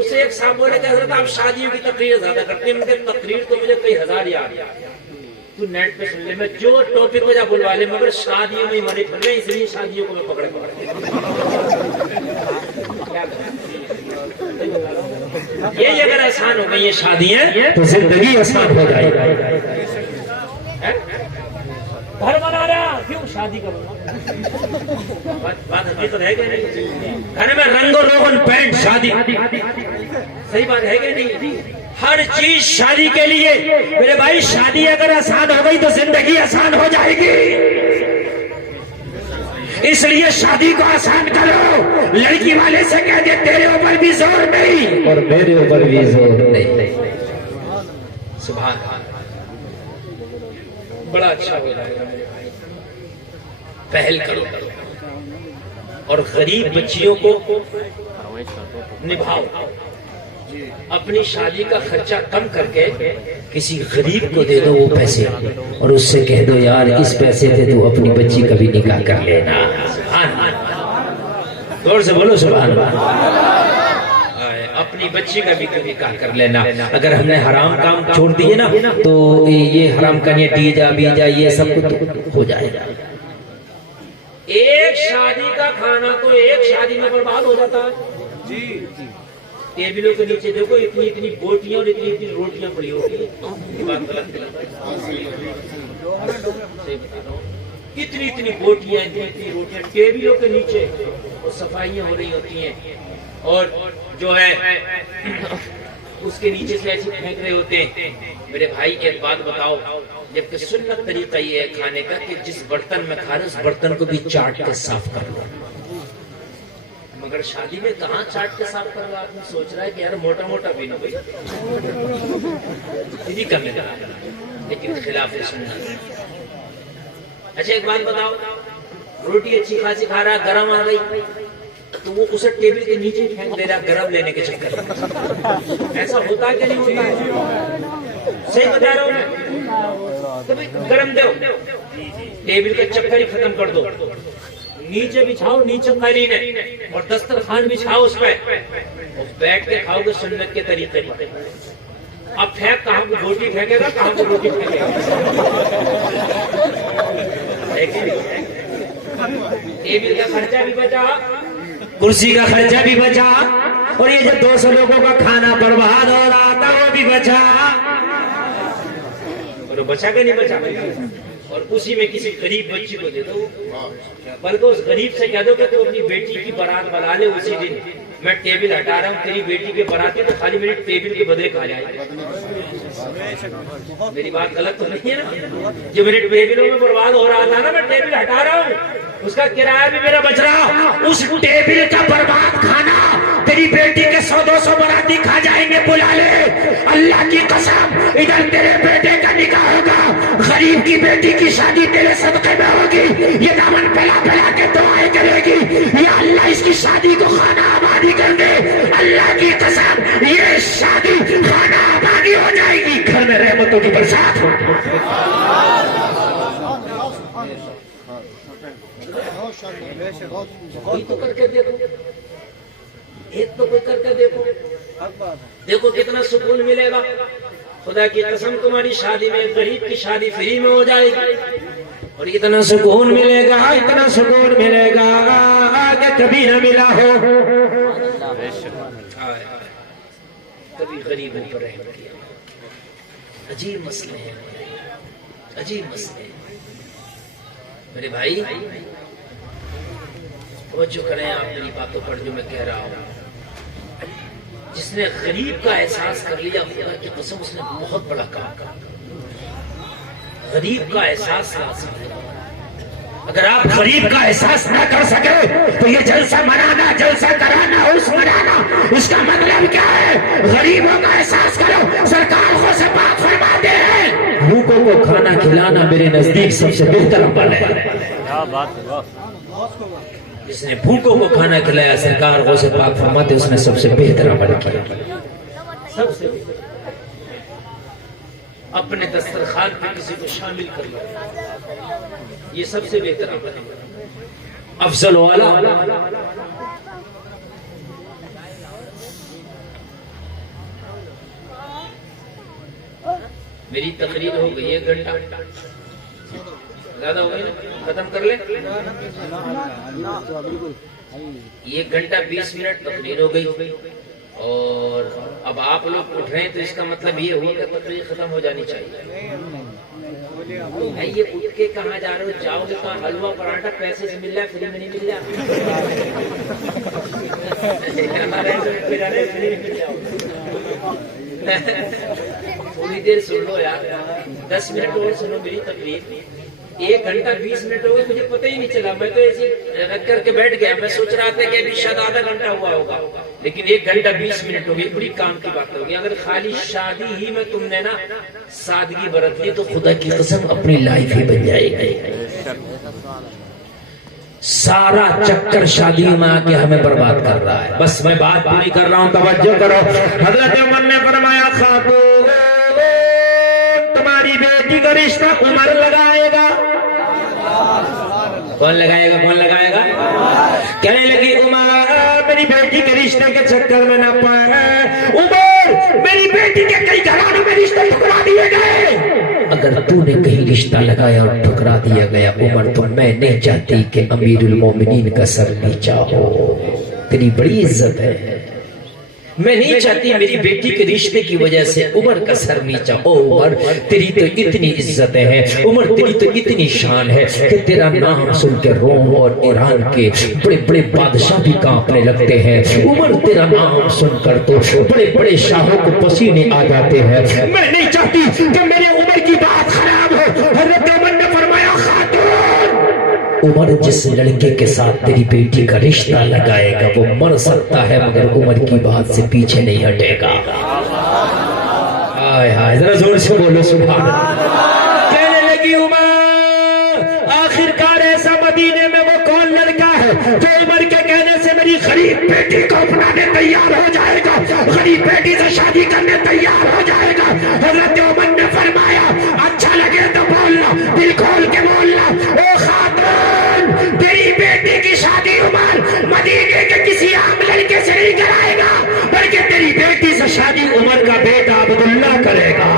मुझसे एक साहब बोले कि हजरत आप शादियों की तकरीर ज्यादा करते हैं। उनके तकरीर तो मुझे कई हजार याद है, तू नेट पे सुन ले, मैं जो टॉपिक वजह बुलवा ले, मगर शादियों में मरे फिर रहे, इसलिए शादियों को मैं पकड़े ये अगर आसान हो गई ये शादियां तो जिंदगी आसान हो जाएगी। घर बना रहा क्यों शादी करूंगा, बात हकीकत है कि नहीं? घर में रंगो रोगन पेंट शादी, सही बात है कि नहीं? हर चीज शादी के लिए। मेरे भाई शादी अगर आसान हो गई तो जिंदगी आसान हो जाएगी, इसलिए शादी को आसान करो। लड़की वाले से कह दे तेरे ऊपर भी जोर नहीं और मेरे ऊपर भी जोर नहीं। सुभान अल्लाह, बड़ा अच्छा हो जाएगा मेरे भाई, पहल करो और गरीब बच्चियों को निभाओ। अपनी शादी का खर्चा कम करके किसी गरीब को दे दो वो पैसे, और उससे कह दो यार इस पैसे से तू अपनी बच्ची का भी निकाह कर लेना। जोर से बोलो सुभान अल्लाह। अपनी बच्ची का भी निकाह कर लेना। अगर हमने हराम काम छोड़ दिए ना तो ये हराम का ये डीजा बीजा ये सब कुछ हो जाएगा। एक शादी का खाना तो एक शादी में बर्बाद हो जाता है जी। टेबलों के नीचे देखो इतनी इतनी बोटियां और इतनी इतनी रोटियां पड़ी होती है, ये बात गलत है। इतनी इतनी बोटियां इतनी इतनी रोटियां टेबलों के नीचे, और सफाइयां हो रही होती हैं, और जो है उसके नीचे से ऐसे फेंक रहे होते हैं। मेरे भाई एक बात बताओ, जबकि सुन्नत तरीका ये है खाने का कि जिस बर्तन में खा रहे उस बर्तन को भी चाट के साफ कर लो, मगर शादी में कहाँ चाट के साफ कर लो? आदमी सोच रहा है कि यार मोटा मोटा भी ना भाई यही करने लगा, लेकिन खिलाफ सुन्नत। अच्छा एक बात बताओ, रोटी अच्छी खासी खा रहा, गरम आ गई तो वो उसे टेबल के नीचे फेंक दे रहा गरम लेने के चक्कर में। ऐसा होता है कि नहीं होता है? सही बता रहा हूँ मैं, तो भाई गरम दो, टेबल का चक्कर ही खत्म कर दो, नीचे बिछाओ, नीचे कालीन है और दस्तरखान बिछाओ उस पर, और बैठ के खाओगे सुन्नत के तरीके पर। अब फेंक कहाँ को रोटी फेंकेगा, कहाँ को रोटी फेंकेगा? टेबल का खर्चा भी बचा, कुर्सी का खर्चा भी बचा, और ये जो 200 लोगों का खाना बर्बाद हो रहा था वो भी बचा। और बचा के नहीं बचा, और उसी में किसी गरीब बच्ची को दे दो, बल्कि उस गरीब से कह दो कि तू अपनी बेटी की बारात बुला ले उसी दिन, मैं टेबल हटा रहा हूँ, तेरी बेटी के बाराती तो खाली मेरी टेबल के बदले खा जाए। मेरी बात गलत तो नहीं है ना? जो मेरे टेबलों में बर्बाद हो रहा था ना, मैं टेबल हटा रहा हूँ, उसका किराया भी मेरा बच रहा। उस टेबल का बर्बाद खाना तेरी बेटी के 100-200 बाराती खा जाएंगे, बुला ले। अल्लाह की कसम, इधर तेरे बेटे का निकाह होगा, गरीब की बेटी की शादी तेरे सदके में होगी, ये दामन फैला फैला के दुआएं करेगी, या अल्लाह इसकी शादी को खाना आबादी कर दे। अल्लाह की कसम, ये शादी खाना आबादी हो जाएगी, घर में रहमतों की बरसात होगी। कोई तो करके देखो, एक तो कोई करके देखो, देखो कितना सुकून मिलेगा। खुदा की कसम तुम्हारी शादी में गरीब की शादी फ्री में हो जाएगी, और इतना सुकून मिलेगा, इतना सुकून मिलेगा कि कभी न मिला हो। कभी गरीबों पर रहम किया। अजीब मसले हैं, अजीब मसले हैं मेरे भाई। तवज्जो करें आप मेरी बातों पर जो मैं कह रहा हूँ। जिसने गरीब का एहसास कर लिया, खुदा की कसम उसने बहुत बड़ा काम किया। गरीब का एहसास लाज़िम है। अगर आप गरीब का एहसास ना कर सके तो ये जलसा मनाना, जलसा कराना, उस मनाना, उसका मतलब क्या है? गरीबों का एहसास करो। सरकार को से बात फरमाते हैं, भूखों को खाना खिलाना मेरे नजदीक सबसे बेहतर अमल है। क्या बात है? जिसने भूखों को खाना खिलाया, सरकार को से पाक फरमाते उसने सबसे बेहतर अमल किया। सबसे अपने दस्तरखान पे किसी को शामिल कर लो, ये सबसे बेहतर अमल है, अफजल वाला। मेरी तकरीर हो गई 1 घंटा, ज्यादा हो गई ना, खत्म कर ले। 1 घंटा 20 मिनट तकरीर हो गई और अब आप लोग उठ रहे हैं, तो इसका मतलब ये हुआ कि तकरीर खत्म हो जानी चाहिए। भाई ये उठ के कहाँ जा रहे हो? जाओगे कहाँ? हलवा पराठा पैसे से मिल रहा है, फ्री में नहीं मिल रहा। थोड़ी देर सुन लो यार, 10 मिनट और सुनो मेरी तकलीफ। 1 घंटा 20 मिनट हो गए, मुझे पता ही नहीं चला। मैं तो ऐसे रख करके बैठ गया, मैं सोच रहा था कि अभी शायद आधा घंटा हुआ होगा, लेकिन 1 घंटा 20 मिनट हो गई। बड़ी काम की बात होगी। अगर खाली शादी ही में तुमने ना सादगी बरत ली तो खुदा की कसम अपनी लाइफ ही बन जाएगी। सारा चक्कर शादी में आके हमें बर्बाद कर रहा है। बस मैं बात पूरी कर रहा हूँ, तवज्जो करो। हजरत उमर ने फरमाया, खातून तुम्हारी बेटी का रिश्ता उमर लगाएगा। कौन लगाएगा? कौन लगाएगा? कहने लगी उमर मेरी बेटी के रिश्ते के चक्कर में ना पड़े। उमर मेरी बेटी के कई घरानों में रिश्ते ठुकरा दिए गए। अगर तूने कहीं रिश्ता लगाया और ठुकरा दिया गया उमर, तो मैं नहीं चाहती कि अमीरुल मोमिनीन का सर नीचा हो। तेरी बड़ी इज्जत है, मैं नहीं चाहती मेरी बेटी के रिश्ते की वजह से उमर का सर नीचा हो। उमर तेरी तो इतनी इज्जत है, उमर तेरी तो इतनी शान है कि तेरा नाम सुन के रोम और ईरान के बड़े बड़े बादशाह भी कांपने लगते हैं। उमर तेरा नाम सुनकर तो बड़े बड़े शाहों को पसीने आ जाते हैं। मैं नहीं चाहती कि मेरे उमर की बात खराब हो। हज़रत उमर ने फरमाया, खातून उमर जिस लड़के के साथ तेरी बेटी का रिश्ता लगाएगा वो मर सकता है, मगर उमर की बात से पीछे नहीं हटेगा। हाय हाय, जरा जोर से बोलो सुभान अल्लाह। कहने लगी उमर आखिरकार ऐसा मदीने में वो कौन लड़का है जो उमर के कहने से मेरी गरीब बेटी को अपनाने तैयार हो जाएगा, गरीब बेटी से शादी करने तैयार हो जाएगा। हज़रत उमर ने फरमाया, अच्छा लगे तो बोलना, दिल खोल के बोलना। ओ खातून तेरी बेटी की शादी उमर मदीने के किसी आम लड़के से नहीं कराएगा, बल्कि तेरी बेटी से शादी उमर का बेटा अब्दुल्ला करेगा।